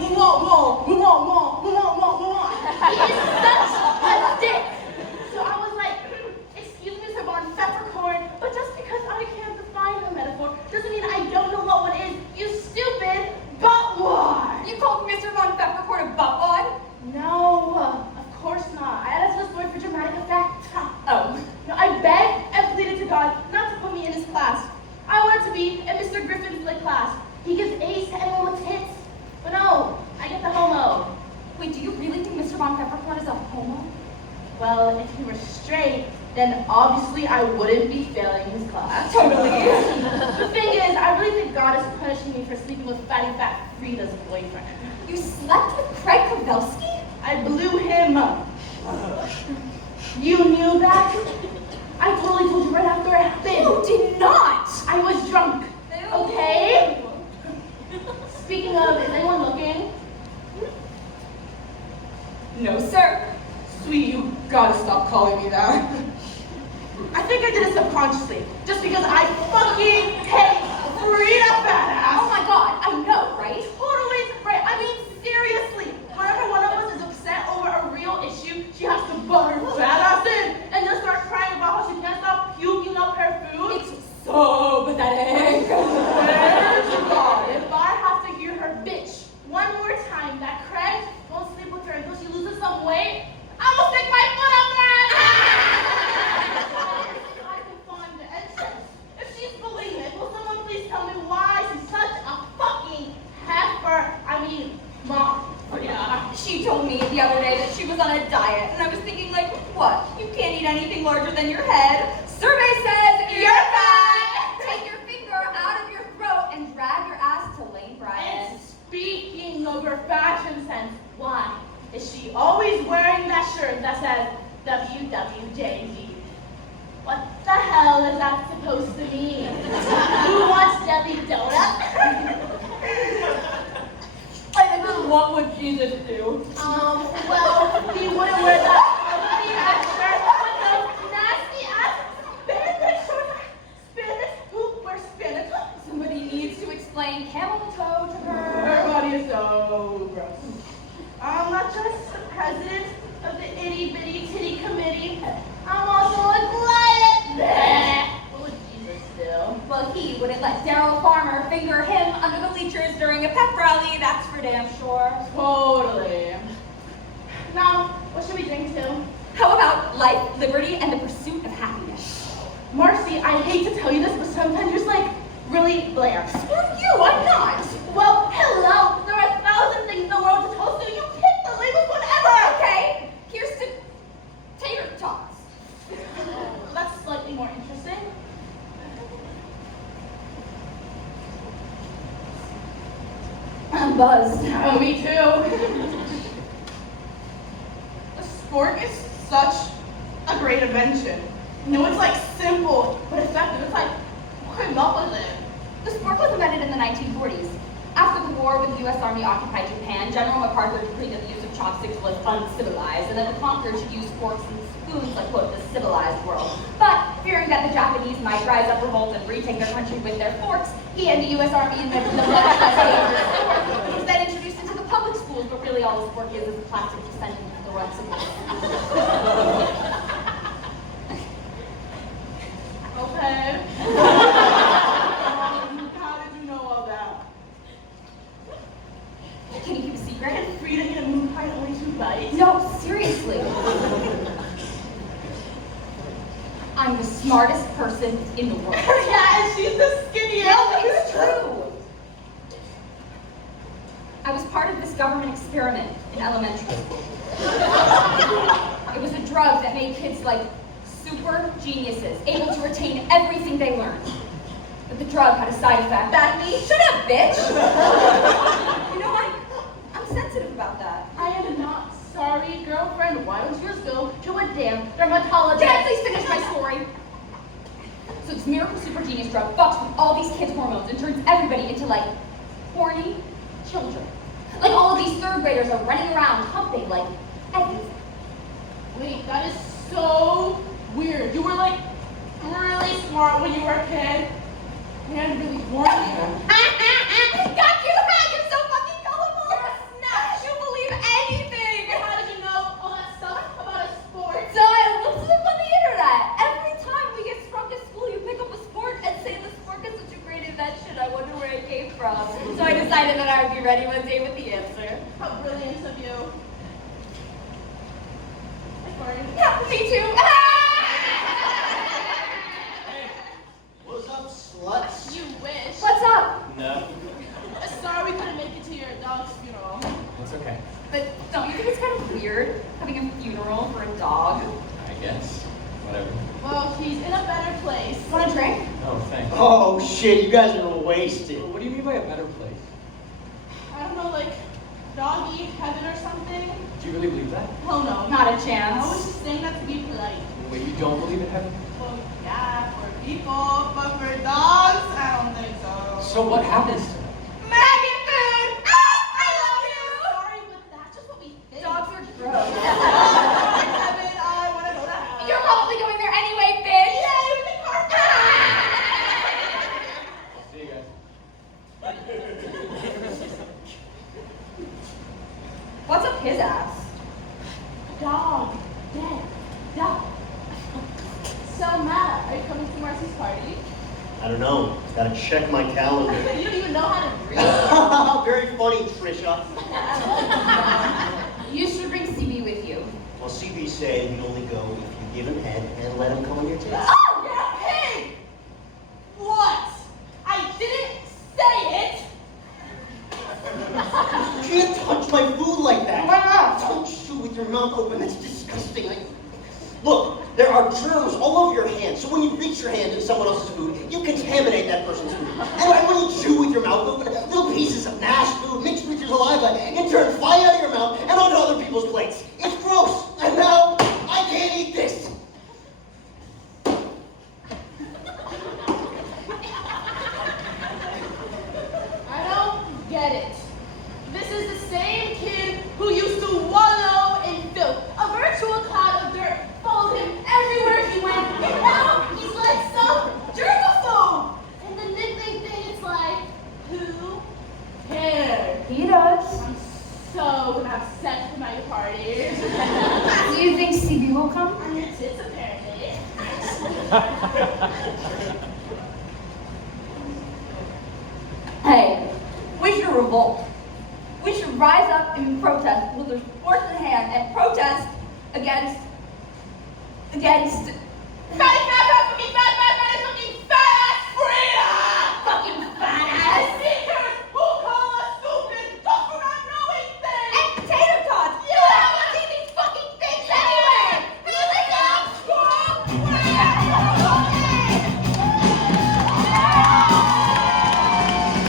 He is such a dick. So I was like, excuse me, Mr. Von Peppercorn, but just because I can't define a metaphor doesn't mean I don't know what one is, you stupid buttwad. You called Mr. Von Peppercorn a buttwad? No, of course not. I added to the story for dramatic effect. Oh. No, I begged and pleaded to God not to put me in his class. I wanted to be in Mr. Griffin's lit class. He gives A's to anyone with tits. But no, I get the homo. Wait, do you really think Mr. Von Peppercorn is a homo? Well, if he were straight, then obviously I wouldn't be failing his class. Totally. The thing is, I really think God is punishing me for sleeping with Fatty Fat Frida's boyfriend. You slept with Craig Pavelski? I blew him. You knew that? I totally told you right after it happened. You did not! I was drunk. Okay? Speaking of, is anyone looking? No, sir. Sweetie, you gotta stop calling me that. I think I did it subconsciously, just because I fucking hate Frida Fatass. Oh my god, I know, right? Totally right. I mean, seriously. Whenever one of us is upset over a real issue, she has to butt her fat ass in and just start crying about how she can't stop puking up her food. It's so pathetic. Swear to God, if I have to hear her bitch one more time that Craig won't sleep with her until she loses some weight, I'm gonna stick my foot up her ass! I can find the entrance. If she's bulimic, will someone please tell me why she's such a fucking heifer? I mean, mom. Yeah, she told me the other day that she was on a diet, and I was thinking, like, what? You can't eat anything larger than your head. Survey says you're fat. Take your finger out of your throat and drag your ass to Lane Bryant. And speaking of her fashion sense, why is she always wearing that shirt that says WWJD? What the hell is that supposed to mean? Who wants jelly donut? I think, what would Jesus do? Well, he wouldn't wear that ugly ass shirt with those nasty ass Spanish shorts. Spanish? Who wears Spanish? Somebody needs to explain camel toe to her. Her body is so gross. I'm not just the president of the itty bitty titty committee. I'm also a glutton. What would Jesus do? Well, he wouldn't let Daryl Farmer finger him under the bleachers during a pep rally, that's for damn sure. Totally. Now, what should we drink to? How about life, liberty, and the pursuit of happiness? Marcy, I hate to tell you this, but sometimes you're just like really bland. Screw you, I'm not. Well, hello. There are 1,000 things in the world to toast to. You pick the labels whatever. Okay, here's to tater tots. That's slightly more interesting. I'm buzzed. Oh, me too. A spork is such a great invention. You know, it's like simple but effective. It's like, what came up with it? The sport was invented in the 1940s. After the war, when the U.S. Army occupied Japan, General MacArthur decreed that the use of chopsticks was uncivilized, and that the conquered should use forks and spoons like, quote, the civilized world. But, fearing that the Japanese might rise up, revolt, and retake their country with their forks, he and the U.S. Army invented the fork, which was then introduced into the public schools, but really all the fork is a plastic descendant of the runcible. Okay. How did you know all that? Can you keep a secret? And Frida in a moon pie only 2 bites? No, seriously. I'm the smartest person in the world. Yeah, and she's the skinniest. No, it's true. I was part of this government experiment in elementary school. It was a drug that made kids like super geniuses, able to retain everything they learned. But the drug had a side effect. That me? Shut up, bitch! You know, I'm sensitive about that. I am not sorry, girlfriend. Why don't you just go to a damn dermatologist? Can I please finish my story? So this miracle super genius drug fucks with all these kids' hormones and turns everybody into, like, horny children. Like all of these third graders are running around humping like everything. Wait, that is so weird. You were like really smart when you were a kid. And really horny. Got you! You're so fucking gullible! You're a decided that I would be ready one day with the answer. How brilliant of you. Yeah, me too. What's up, sluts? You wish. What's up? No, Sorry we couldn't make it to your dog's funeral. it's okay. But don't you think it's kind of weird having a funeral for a dog? I guess. Whatever. Well, he's in a better place. Want a drink? Oh, thanks. Oh shit, you guys are wasted. What do you mean by a better place? I don't know, like doggy heaven or something. Do you really believe that? Hell no. Not a I was chance. just saying that to be polite. Wait, you don't believe in heaven? Well, yeah, for people, but for dogs, I don't think so. So what happens to them? Maggot food! Ah, I love you! Sorry, but that's just what we think. Dogs are gross. Heaven, I want to go to hell. You're probably going there anyway, bitch. Yay, we can carpool! See you guys. What's up his ass? Dog. Dead. Dog. So, Matt, are you coming to Marcy's party? I don't know. Gotta check my calendar. You don't even know how to read. Very funny, Tricia. You should bring CB with you. Well, CB said we only go if you give him head and let him come on your tits. Oh, you're a pig! What? I didn't say it! You can't touch my food like that. Why not? Don't chew with your mouth open. That's disgusting. Look, there are germs all over your hands, so when you reach your hand in someone else's food, you contaminate that person's food. And when you chew with your mouth open, little pieces of nasty food mixed with your saliva in turn fly out of your mouth and onto other people's plates. It's gross, and now I can't eat this. I don't get it. This is the same kid who used to wallow in filth. A virtual cloud of dirt followed him everywhere he went. And now he's like some germaphobe. And the nickname thing is like, who cares? He does. I'm so gonna have sex with my party. Do you think CB will come? On your tits, apparently. Hey, we should revolt. We should rise up and protest with our swords in hand and protest against Fatty, fat, fat, for me, fat,